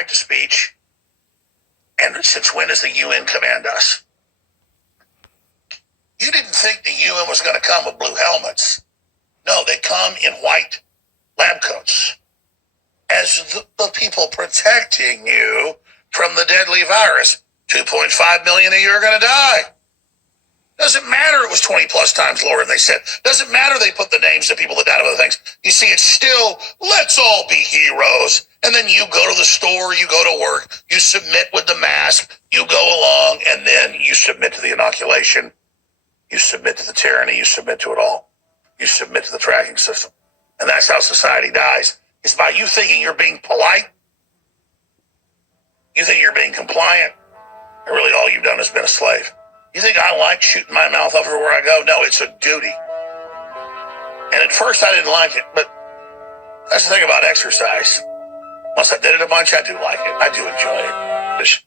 right to speech. And since when does the UN command us? You didn't think the UN was going to come with blue helmets. No, they come in white lab coats as the people protecting you from the deadly virus. 2.5 million a year are going to die. Doesn't matter it was 20 plus times lower than they said. Doesn't matter they put the names of people that died of other things. You see, it's still, let's all be heroes. And then you go to the store, you go to work, you submit with the mask, you go along, and then you submit to the inoculation. You submit to the tyranny, you submit to it all. You submit to the tracking system. And that's how society dies. It's by you thinking you're being polite. You think you're being compliant. And really all you've done is been a slave. You think I like shooting my mouth off everywhere I go? No, it's a duty. And at first I didn't like it, but that's the thing about exercise. Once I did it a bunch, I do like it. I do enjoy it.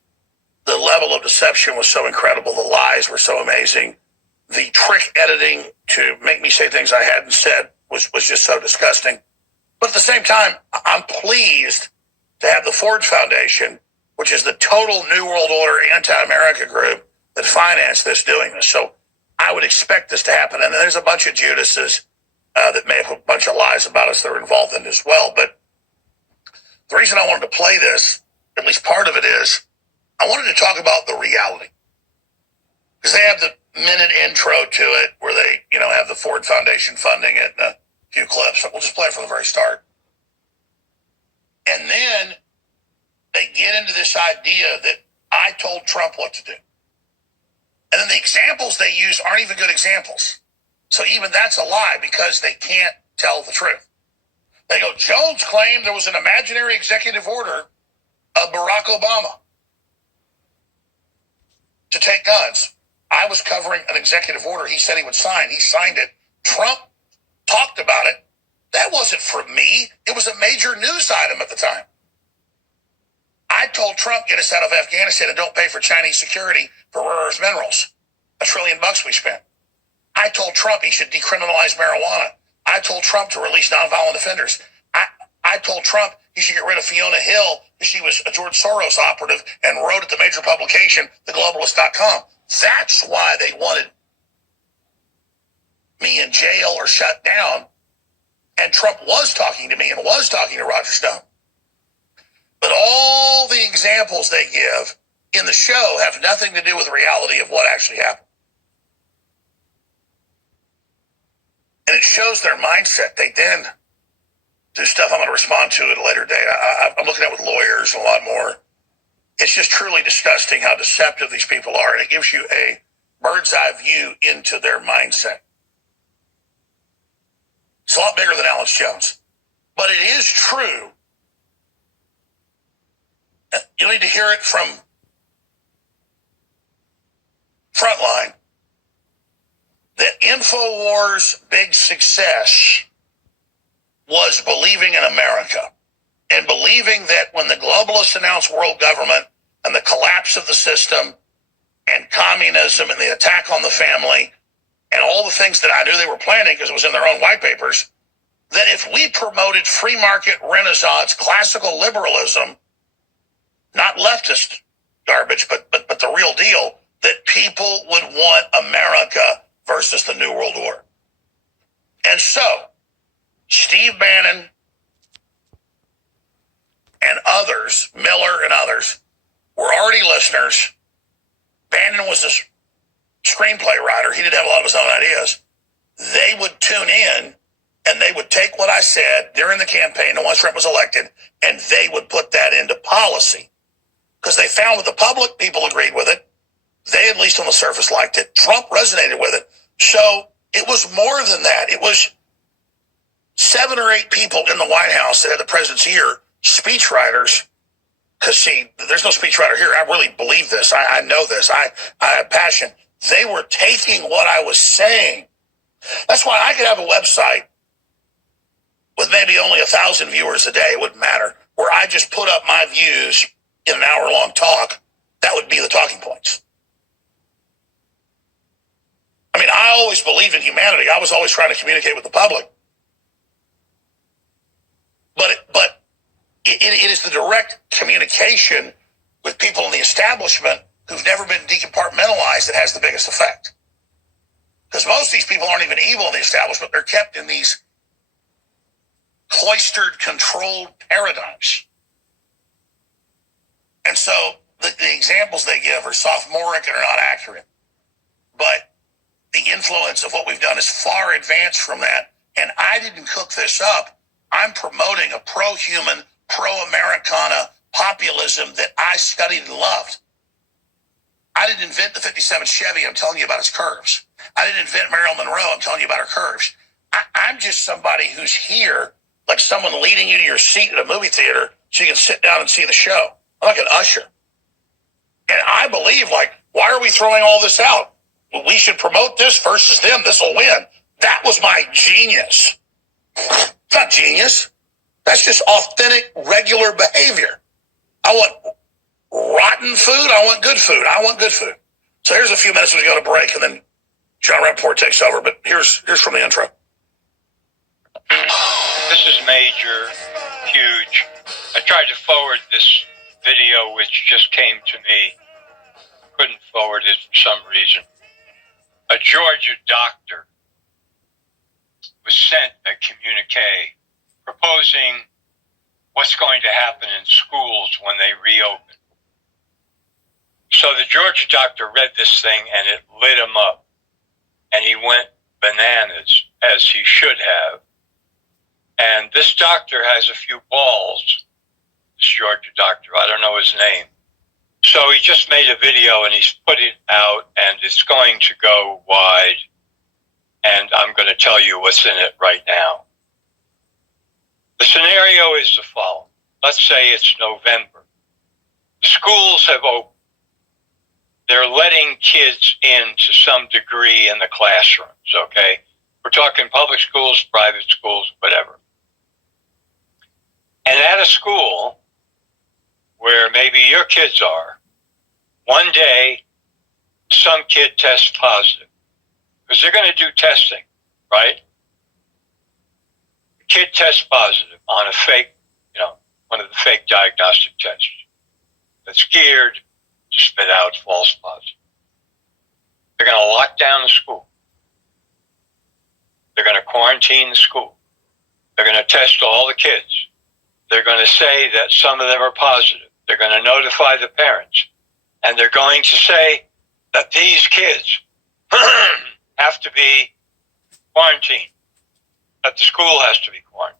The level of deception was so incredible. The lies were so amazing. The trick editing to make me say things I hadn't said was just so disgusting. But at the same time, I'm pleased to have the Ford Foundation, which is the total New World Order anti-America group that financed this, doing this. So I would expect this to happen. And there's a bunch of Judases that may have a bunch of lies about us that are involved in it as well. But the reason I wanted to play this, at least part of it is, I wanted to talk about the reality. Because they have the minute intro to it where they, have the Ford Foundation funding it and a few clips. So we'll just play it from the very start. And then they get into this idea that I told Trump what to do. And then the examples they use aren't even good examples. So even that's a lie because they can't tell the truth. They go, Jones claimed there was an imaginary executive order of Barack Obama to take guns. I was covering an executive order he said he would sign. He signed it. Trump talked about it. That wasn't from me. It was a major news item at the time. I told Trump, get us out of Afghanistan and don't pay for Chinese security for rare earth minerals. $1 trillion we spent. I told Trump he should decriminalize marijuana. I told Trump to release nonviolent offenders. I told Trump he should get rid of Fiona Hill because she was a George Soros operative and wrote at the major publication, theglobalist.com. That's why they wanted me in jail or shut down. And Trump was talking to me and was talking to Roger Stone. But all the examples they give in the show have nothing to do with the reality of what actually happened. And it shows their mindset. They then do stuff I'm going to respond to at a later date. I'm looking at it with lawyers and a lot more. It's just truly disgusting how deceptive these people are, and it gives you a bird's eye view into their mindset. It's a lot bigger than Alex Jones. But it is true. You need to hear it from Frontline that InfoWars' big success was believing in America and believing that when the globalists announced world government and the collapse of the system and communism and the attack on the family and all the things that I knew they were planning because it was in their own white papers, that if we promoted free market renaissance, classical liberalism, not leftist garbage, but the real deal, that people would want America versus the New World Order. And so, Steve Bannon and others, Miller and others, were already listeners. Bannon was a screenplay writer. He didn't have a lot of his own ideas. They would tune in and they would take what I said during the campaign and once Trump was elected, and they would put that into policy. Because they found with the public, people agreed with it. They, at least on the surface, liked it. Trump resonated with it. So it was more than that. It was 7 or 8 people in the White House that had the president's ear, speechwriters. Because, see, there's no speechwriter here. I really believe this. I know this. I have passion. They were taking what I was saying. That's why I could have a website with maybe only 1,000 viewers a day. It wouldn't matter. Where I just put up my views in an hour-long talk. That would be the talking points. I mean, I always believed in humanity. I was always trying to communicate with the public. But It is the direct communication with people in the establishment who've never been decompartmentalized that has the biggest effect. Because most of these people aren't even evil in the establishment. They're kept in these cloistered, controlled paradigms. And so the examples they give are sophomoric and are not accurate. But the influence of what we've done is far advanced from that. And I didn't cook this up. I'm promoting a pro-human, pro-Americana populism that I studied and loved. I didn't invent the 57 Chevy. I'm telling you about its curves. I didn't invent Marilyn Monroe. I'm telling you about her curves. I'm just somebody who's here, like someone leading you to your seat at a movie theater so you can sit down and see the show. I'm like an usher. And I believe, like, why are we throwing all this out? Well, we should promote this versus them. This will win. That was my genius. It's not genius. That's just authentic, regular behavior. I want rotten food. I want good food. I want good food. So here's a few minutes we go to break, and then Jon Rappoport takes over. But here's from the intro. This is major, huge. I tried to forward this video, which just came to me. Couldn't forward it for some reason. A Georgia doctor was sent a communique proposing what's going to happen in schools when they reopen. So the Georgia doctor read this thing and it lit him up. And he went bananas, as he should have. And this doctor has a few balls, this Georgia doctor. I don't know his name. So he just made a video and he's put it out and it's going to go wide. And I'm going to tell you what's in it right now. The scenario is the following. Let's say it's November. The schools have opened. They're letting kids in to some degree in the classrooms, okay? We're talking public schools, private schools, whatever. And at a school where maybe your kids are, one day some kid tests positive. Because they're going to do testing, right? The kid tests positive on a fake, one of the fake diagnostic tests. That's geared to spit out false positive. They're going to lock down the school. They're going to quarantine the school. They're going to test all the kids. They're going to say that some of them are positive. They're going to notify the parents. And they're going to say that these kids have to be quarantined, that the school has to be quarantined.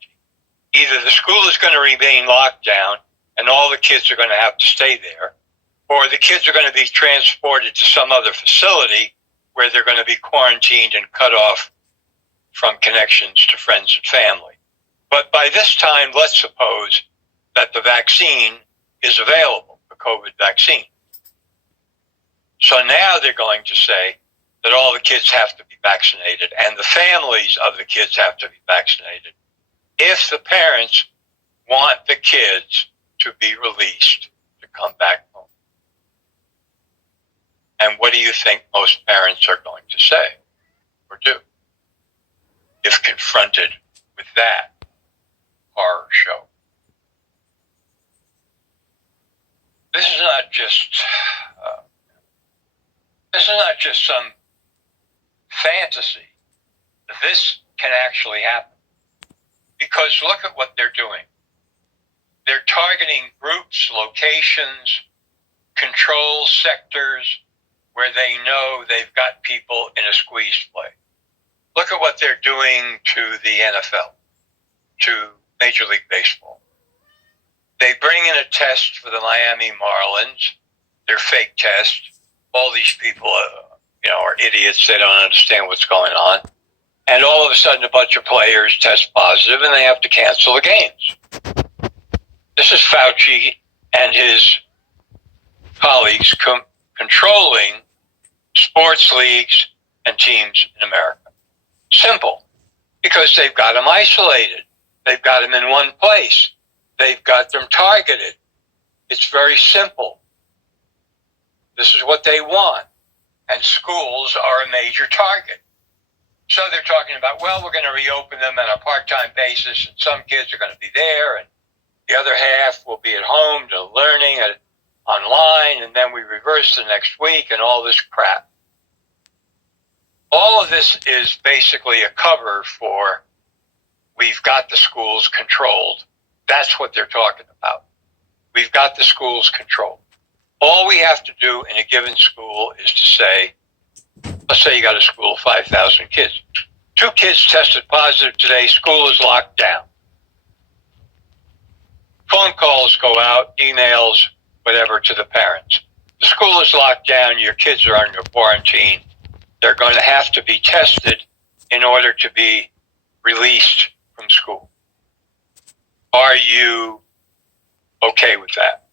Either the school is going to remain locked down and all the kids are going to have to stay there, or the kids are going to be transported to some other facility where they're going to be quarantined and cut off from connections to friends and family. But by this time, let's suppose that the vaccine is available, the COVID vaccine. So now they're going to say that all the kids have to be vaccinated and the families of the kids have to be vaccinated if the parents want the kids to be released to come back home. And what do you think most parents are going to say or do if confronted with that horror show? This is not just some fantasy. This can actually happen. Because look at what they're doing. They're targeting groups, locations, control sectors where they know they've got people in a squeeze play. Look at what they're doing to the NFL, to Major League Baseball. They bring in a test for the Miami Marlins, their fake test. All these people, are idiots. They don't understand what's going on. And all of a sudden, a bunch of players test positive, and they have to cancel the games. This is Fauci and his colleagues controlling sports leagues and teams in America. Simple. Because they've got them isolated. They've got them in one place. They've got them targeted. It's very simple. This is what they want. And schools are a major target. So they're talking about, well, we're going to reopen them on a part-time basis, and some kids are going to be there. And The other half will be at home to learning online, and then we reverse the next week and all this crap. All of this is basically a cover for we've got the schools controlled. That's what they're talking about. We've got the schools controlled. All we have to do in a given school is to say, let's say you got a school of 5,000 kids. 2 kids tested positive today. School is locked down. Phone calls go out, emails, whatever, to the parents. The school is locked down. Your kids are under quarantine. They're going to have to be tested in order to be released from school. Are you okay with that?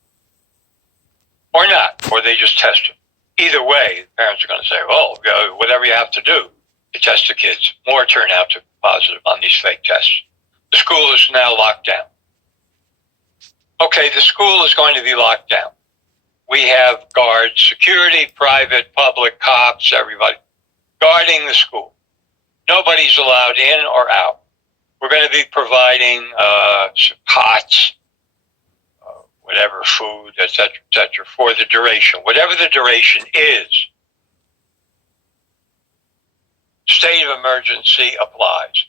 Or not? Or they just test them? Either way, the parents are going to say, oh, whatever you have to do to test the kids. More turn out to be positive on these fake tests. The school is now locked down. Okay, the school is going to be locked down. We have guards, security, private, public, cops, everybody guarding the school. Nobody's allowed in or out. We're going to be providing pots, whatever, food, etc., for the duration. Whatever the duration is, state of emergency applies.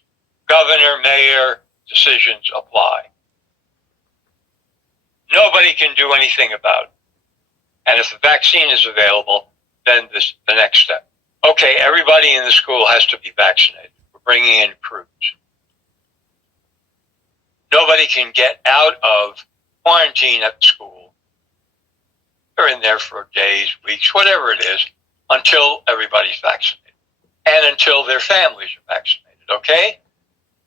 Governor, mayor, decisions apply. Nobody can do anything about it. And if the vaccine is available, then the next step. Okay, everybody in the school has to be vaccinated. We're bringing in crews. Nobody can get out of quarantine at the school. They're in there for days, weeks, whatever it is, until everybody's vaccinated. And until their families are vaccinated, okay?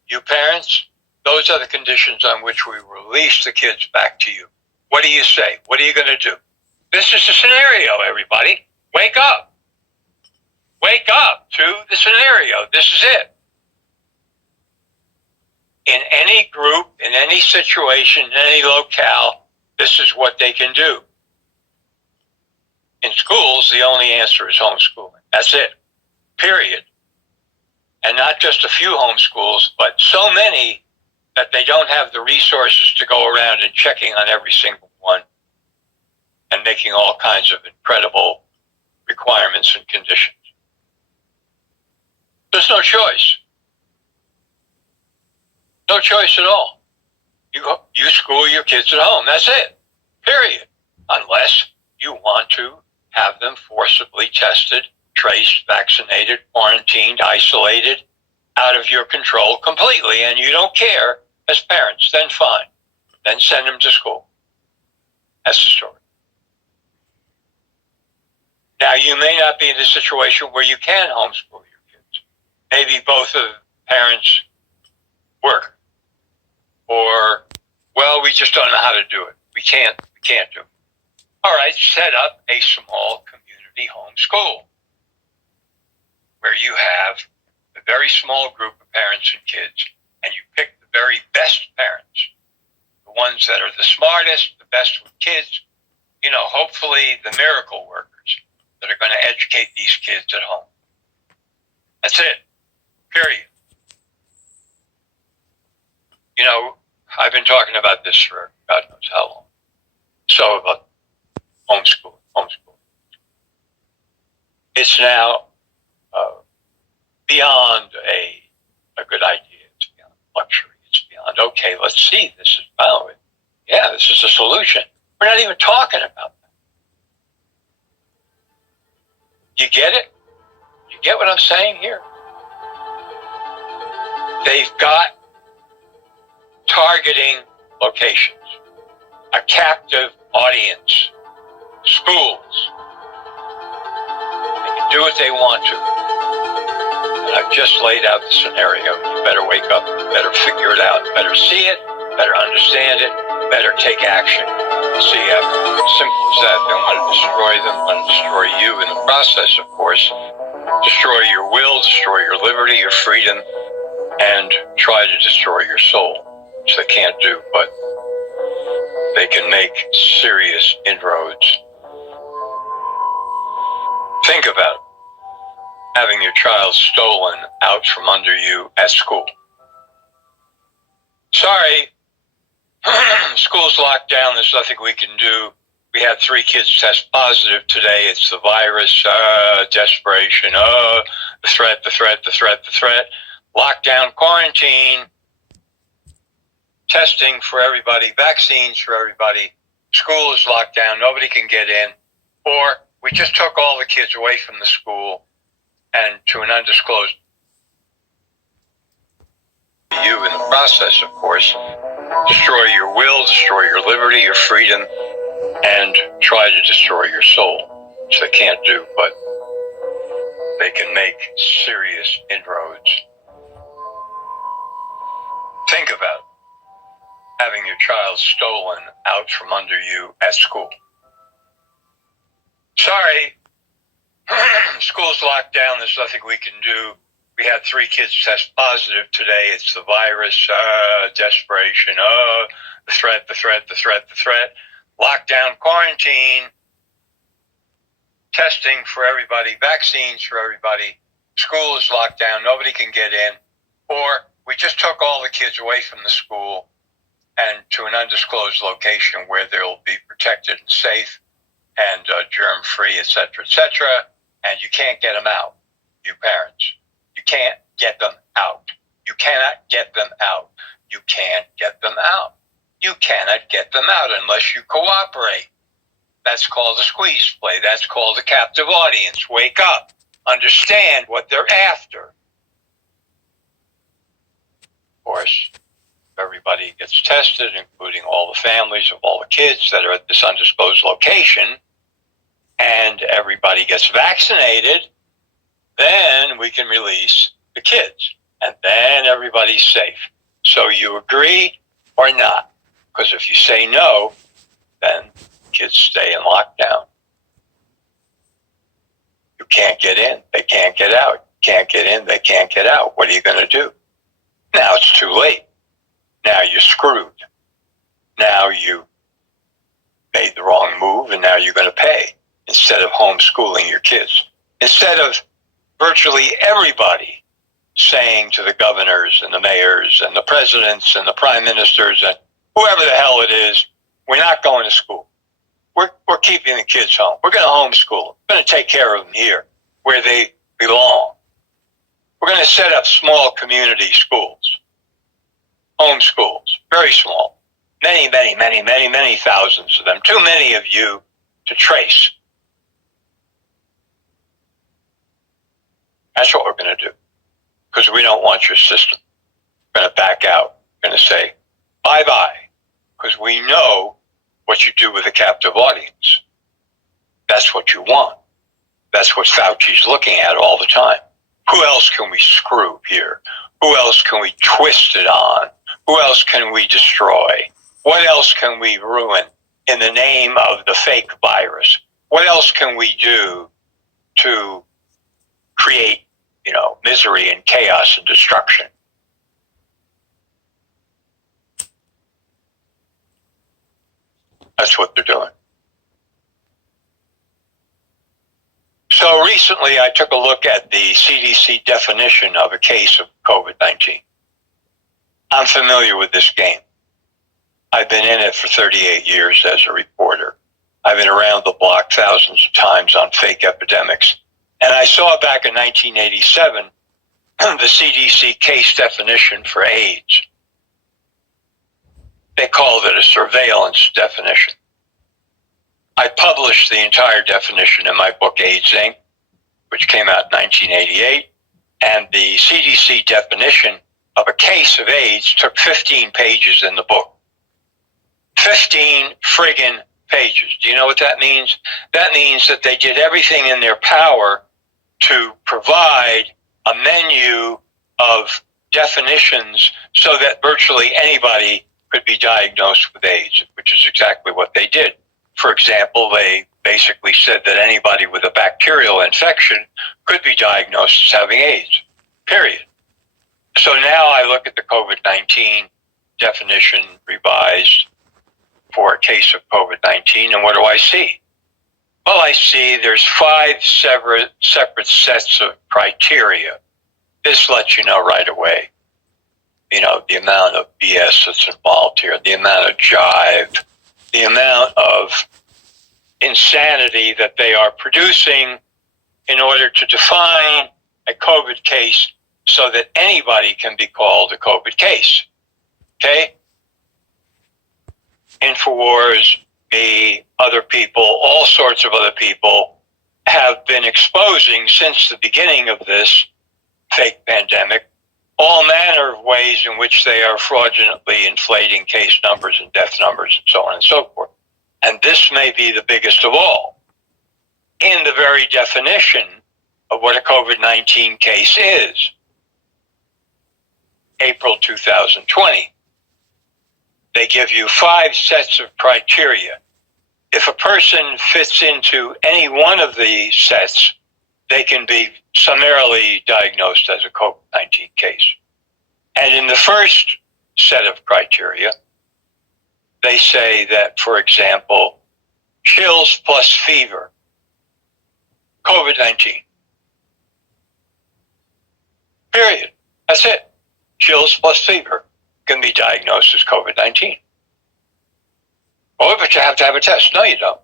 You parents, those are the conditions on which we release the kids back to you. What do you say? What are you going to do? This is the scenario, everybody. Wake up. Wake up to the scenario. This is it. In any group, in any situation, in any locale, this is what they can do. In schools, the only answer is homeschooling. That's it. Period. And not just a few homeschools, but so many that they don't have the resources to go around and checking on every single one and making all kinds of incredible requirements and conditions. There's no choice. No choice at all. You school your kids at home. That's it. Period. Unless you want to have them forcibly tested, traced, vaccinated, quarantined, isolated, out of your control completely, and you don't care as parents, then fine. Then send them to school. That's the story. Now, you may not be in a situation where you can homeschool your kids. Maybe both of the parents work. Or, well, we just don't know how to do it. We can't do it. All right, set up a small community homeschool where you have a very small group of parents and kids, and you pick the very best parents, the ones that are the smartest, the best with kids, hopefully the miracle workers that are going to educate these kids at home. That's it. Period. I've been talking about this for God knows how long. So about homeschooling. It's now beyond a good idea. It's beyond luxury. It's beyond, okay, let's see. This is a solution. We're not even talking about that. You get it? You get what I'm saying here? They've got targeting locations, a captive audience, schools. They can do what they want to. And I've just laid out the scenario. You better wake up, you better figure it out, you better see it, better understand it, better take action. See how simple as that. They want to destroy them, want to destroy you in the process, of course. Destroy your will, destroy your liberty, your freedom, and try to destroy your soul, which they can't do, but they can make serious inroads. Think about having your child stolen out from under you at school. Sorry, School's locked down. There's nothing we can do. We had 3 kids test positive today. It's the virus, desperation, the threat. Lockdown, quarantine, testing for everybody, vaccines for everybody. School is locked down. Nobody can get in. Or we just took all the kids away from the school and to an undisclosed you in the process, of course, destroy your will, destroy your liberty, your freedom, and try to destroy your soul, which they can't do, but they can make serious inroads. Think about having your child stolen out from under you at school. Sorry, school's locked down. There's nothing we can do. We had 3 kids test positive today. It's the virus, desperation, the threat. Lockdown, quarantine, testing for everybody, vaccines for everybody. School is locked down. Nobody can get in. Or we just took all the kids away from the school and to an undisclosed location where they'll be protected and safe and germ-free, et cetera, and you can't get them out, you parents. You can't get them out. You cannot get them out. You can't get them out. You cannot get them out unless you cooperate. That's called a squeeze play. That's called a captive audience. Wake up. Understand what they're after. Of course, everybody gets tested, including all the families of all the kids that are at this undisclosed location, and everybody gets vaccinated, then we can release the kids, and then everybody's safe. So you agree or not? Because if you say no, then kids stay in lockdown. You can't get in, they can't get out. You can't get in, they can't get out. What are you going to do? Now it's too late. Now you're screwed. Now you made the wrong move, and now you're going to pay instead of homeschooling your kids. Instead of virtually everybody saying to the governors and the mayors and the presidents and the prime ministers and whoever the hell it is, we're not going to school. We're keeping the kids home. We're going to homeschool them. We're going to take care of them here where they belong. We're going to set up small community schools, home schools, very small. Many thousands of them. Too many of you to trace. That's what we're going to do, because we don't want your system. We're going to back out. We're going to say bye-bye, because we know what you do with a captive audience. That's what you want. That's what Fauci's looking at all the time. Who else can we screw here? Who else can we twist it on? Who else can we destroy? What else can we ruin in the name of the fake virus? What else can we do to create, misery and chaos and destruction? That's what they're doing. So recently I took a look at the CDC definition of a case of COVID-19. I'm familiar with this game. I've been in it for 38 years as a reporter. I've been around the block thousands of times on fake epidemics. And I saw back in 1987 the CDC case definition for AIDS. They called it a surveillance definition. I published the entire definition in my book, AIDS Inc., which came out in 1988. And the CDC definition of a case of AIDS took 15 pages in the book. 15 friggin' pages. Do you know what that means? That means that they did everything in their power to provide a menu of definitions so that virtually anybody could be diagnosed with AIDS, which is exactly what they did. For example, they basically said that anybody with a bacterial infection could be diagnosed as having AIDS, period. So now I look at the COVID-19 definition revised for a case of COVID-19, and what do I see? Well, I see there's 5 separate sets of criteria. This lets you know right away the amount of BS that's involved here, the amount of jive, the amount of insanity that they are producing in order to define a COVID case so that anybody can be called a COVID case. Okay? InfoWars, me, other people, all sorts of other people have been exposing since the beginning of this fake pandemic all manner of ways in which they are fraudulently inflating case numbers and death numbers and so on and so forth. And this may be the biggest of all. In the very definition of what a COVID-19 case is, April 2020, they give you 5 sets of criteria. If a person fits into any one of these sets, they can be summarily diagnosed as a COVID-19 case. And in the first set of criteria, they say that, for example, chills plus fever, COVID-19. Period. That's it. Chills plus fever can be diagnosed as COVID-19. Oh, but you have to have a test. No, you don't.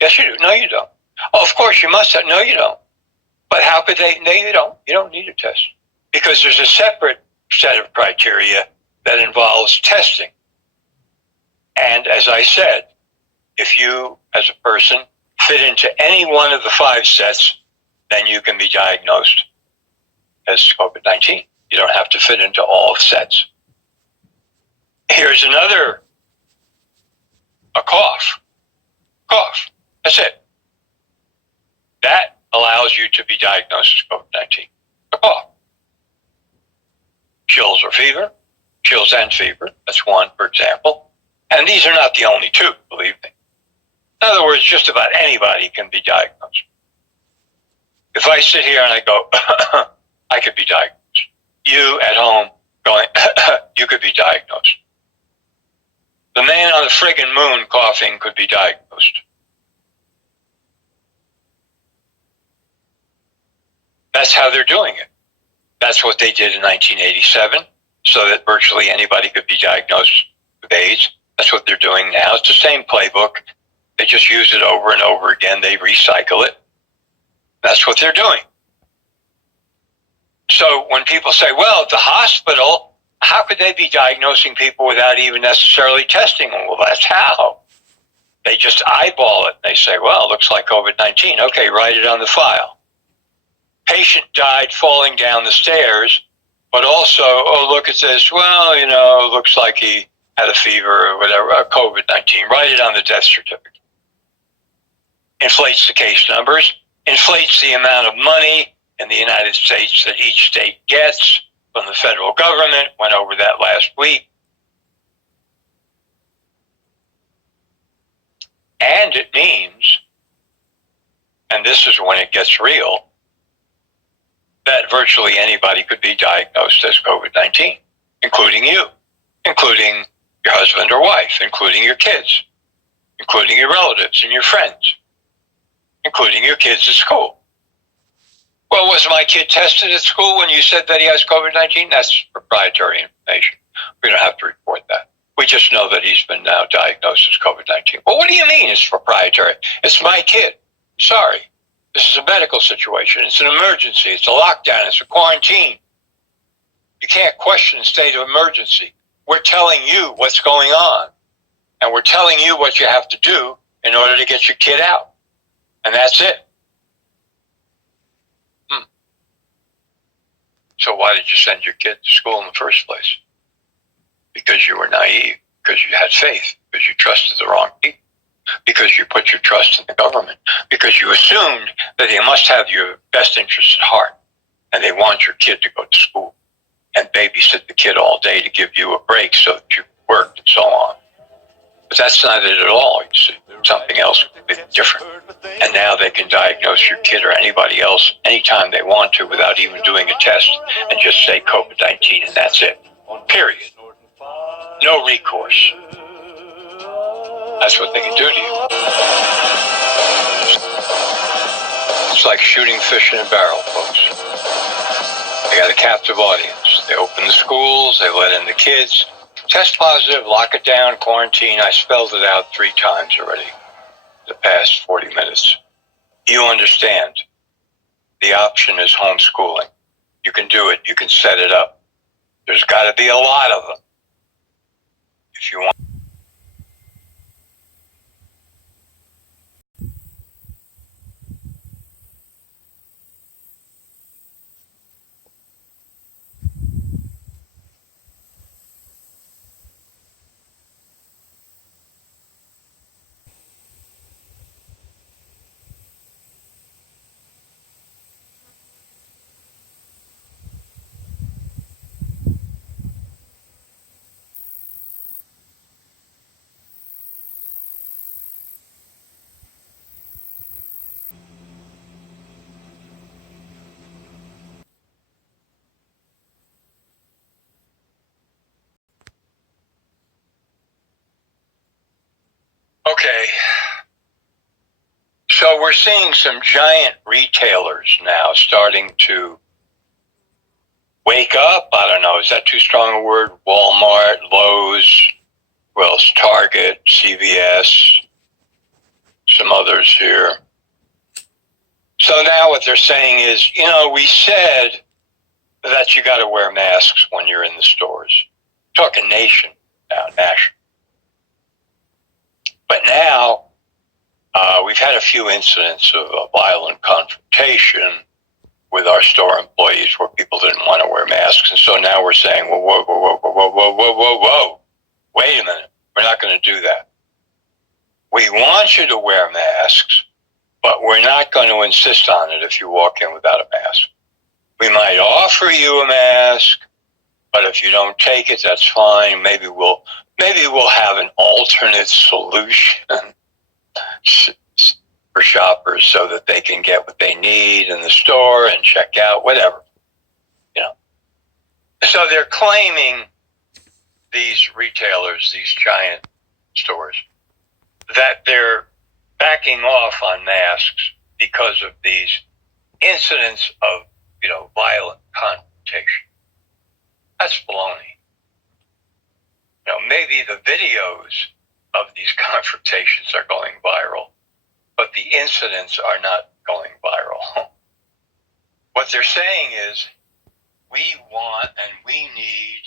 Yes, you do. No, you don't. Oh, of course, you must have. No, you don't. But how could they? No, you don't. You don't need a test. Because there's a separate set of criteria that involves testing. And as I said, if you, as a person, fit into any one of the 5 sets, then you can be diagnosed as COVID-19. You don't have to fit into all sets. Here's another, a cough. Cough. That's it. That allows you to be diagnosed as COVID-19. A cough. Chills or fever. Chills and fever. That's one, for example. And these are not the only 2, believe me. In other words, just about anybody can be diagnosed. If I sit here and I go, I could be diagnosed. You at home going, you could be diagnosed. The man on the friggin' moon coughing could be diagnosed. That's how they're doing it. That's what they did in 1987, so that virtually anybody could be diagnosed with AIDS. That's what they're doing now. It's the same playbook. They just use it over and over again. They recycle it. That's what they're doing. So when people say, well, at the hospital, how could they be diagnosing people without even necessarily testing them? Well, that's how. They just eyeball it. They say, well, it looks like COVID-19. Okay, write it on the file. Patient died falling down the stairs, but also, oh, look at this. Well, it looks like he had a fever or whatever, COVID-19. Write it on the death certificate. Inflates the case numbers, inflates the amount of money in the United States that each state gets from the federal government. Went over that last week. And it means, and this is when it gets real, that virtually anybody could be diagnosed as COVID-19, including you, including your husband or wife, including your kids, including your relatives and your friends, including your kids at school. Well, was my kid tested at school when you said that he has COVID-19? That's proprietary information. We don't have to report that. We just know that he's been now diagnosed as COVID-19. Well, what do you mean it's proprietary? It's my kid. Sorry. This is a medical situation. It's an emergency. It's a lockdown. It's a quarantine. You can't question a state of emergency. We're telling you what's going on. And we're telling you what you have to do in order to get your kid out. And that's it. So why did you send your kid to school in the first place? Because you were naive, because you had faith, because you trusted the wrong people, because you put your trust in the government, because you assumed that they must have your best interests at heart, and they want your kid to go to school and babysit the kid all day to give you a break so that you worked and so on. But that's not it at all, you see. Something else different. And now they can diagnose your kid or anybody else anytime they want to without even doing a test and just say COVID-19 and that's it. Period. No recourse. That's what they can do to you. It's like shooting fish in a barrel, folks. They got a captive audience. They open the schools, they let in the kids. Test positive, lock it down, quarantine. I spelled it out 3 times already the past 40 minutes. You understand. The option is homeschooling. You can do it. You can set it up. There's got to be a lot of them. If you want. Okay. So we're seeing some giant retailers now starting to wake up. I don't know, is that too strong a word? Walmart, Lowe's, who else? Target, CVS, some others here. So now what they're saying is, we said that you got to wear masks when you're in the stores. Talking nation now, national. But now, we've had a few incidents of a violent confrontation with our store employees where people didn't want to wear masks. And so now we're saying, well, whoa. Wait a minute. We're not going to do that. We want you to wear masks, but we're not going to insist on it if you walk in without a mask. We might offer you a mask, but if you don't take it, that's fine. Maybe we'll have an alternate solution for shoppers so that they can get what they need in the store and check out, whatever. So they're claiming, these retailers, these giant stores, that they're backing off on masks because of these incidents of, violent confrontation. That's baloney. Maybe the videos of these confrontations are going viral, but the incidents are not going viral. What they're saying is, we want and we need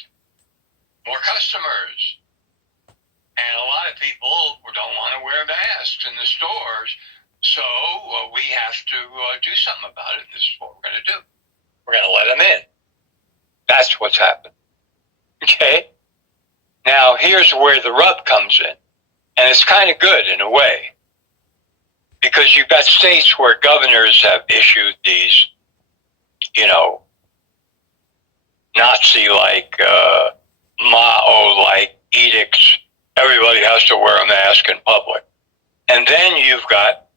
more customers. And a lot of people don't want to wear masks in the stores, so we have to do something about it. This is what we're going to do. We're going to let them in. That's what's happened. Okay? Now, here's where the rub comes in. And it's kind of good in a way. Because you've got states where governors have issued these, Nazi-like, Mao-like edicts. Everybody has to wear a mask in public. And then you've got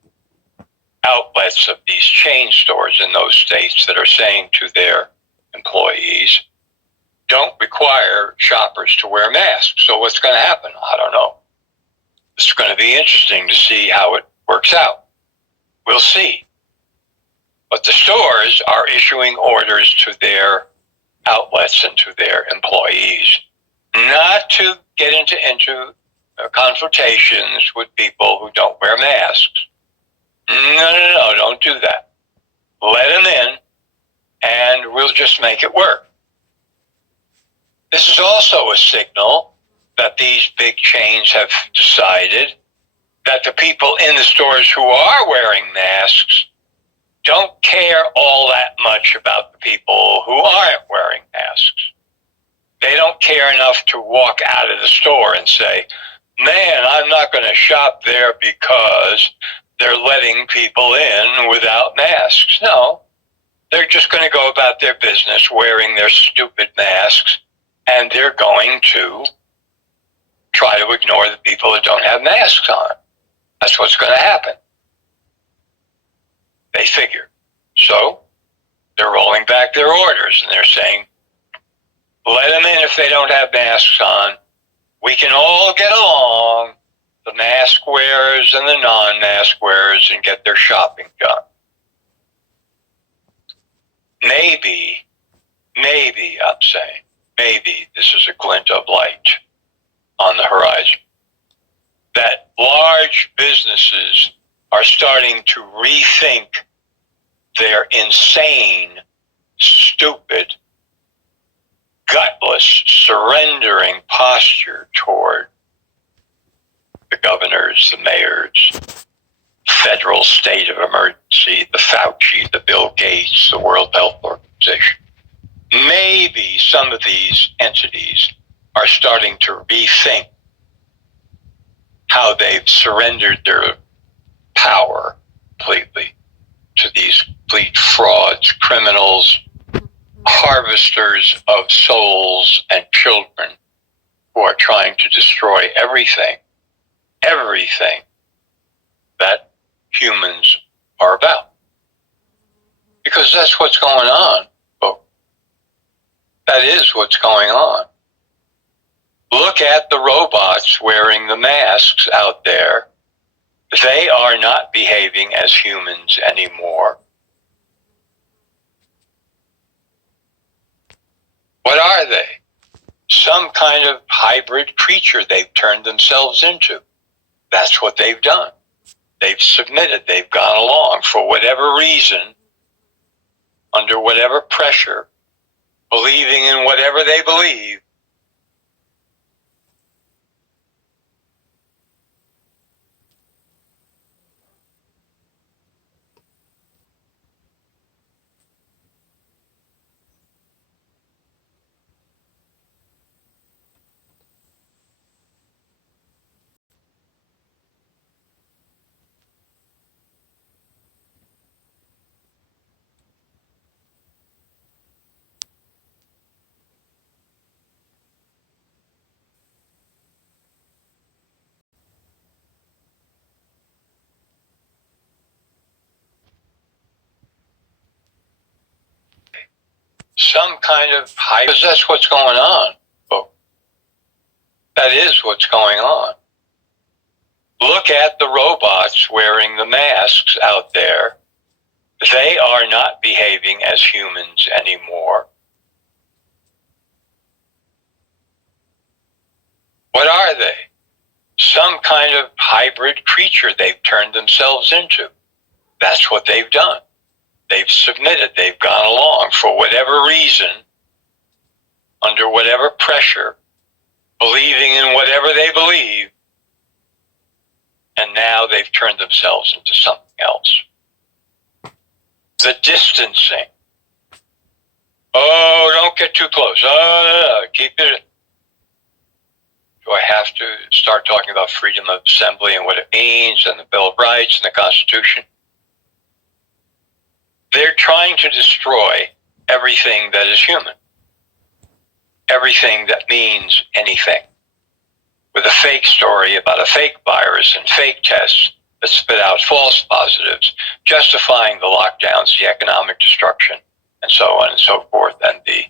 outlets of these chain stores in those states that are saying to their employees, don't require shoppers to wear masks. So what's going to happen? I don't know. It's going to be interesting to see how it works out. We'll see. But the stores are issuing orders to their outlets and to their employees not to get into confrontations with people who don't wear masks. No, don't do that. Let them in, and we'll just make it work. This is also a signal that these big chains have decided that the people in the stores who are wearing masks don't care all that much about the people who aren't wearing masks. They don't care enough to walk out of the store and say, man, I'm not going to shop there because they're letting people in without masks. No, they're just going to go about their business wearing their stupid masks, and they're going to try to ignore the people that don't have masks on. That's what's going to happen. They figure. So they're rolling back their orders, and they're saying, let them in if they don't have masks on. We can all get along, the mask wearers and the non-mask wearers, and get their shopping done. Maybe maybe, I'm saying, maybe this is a glint of light on the horizon, that large businesses are starting to rethink their insane, stupid, gutless, surrendering posture toward the governors, the mayors, federal state of emergency, the Fauci, the Bill Gates, the World Health Organization. Maybe some of these entities are starting to rethink how they've surrendered their power completely to these complete frauds, criminals, harvesters of souls and children who are trying to destroy everything that humans are about. Because that's what's going on, folks. That is what's going on. Look at the robots wearing the masks out there. They are not behaving as humans anymore. What are they? Some kind of hybrid creature they've turned themselves into. That's what they've done. They've submitted. They've gone along for whatever reason, under whatever pressure, believing in whatever they believe. Some kind of hybrid. Because that's what's going on, folks. That is what's going on. Look at the robots wearing the masks out there. They are not behaving as humans anymore. What are they? Some kind of hybrid creature they've turned themselves into. That's what they've done. They've submitted. They've gone along for whatever reason, under whatever pressure, believing in whatever they believe, and now they've turned themselves into something else. The distancing. Oh, don't get too close. Oh, no, keep it. Do I have to start talking about freedom of assembly and what it means, and the Bill of Rights and the Constitution? They're trying to destroy everything that is human. Everything that means anything. With a fake story about a fake virus and fake tests that spit out false positives, justifying the lockdowns, the economic destruction, and so on and so forth, and the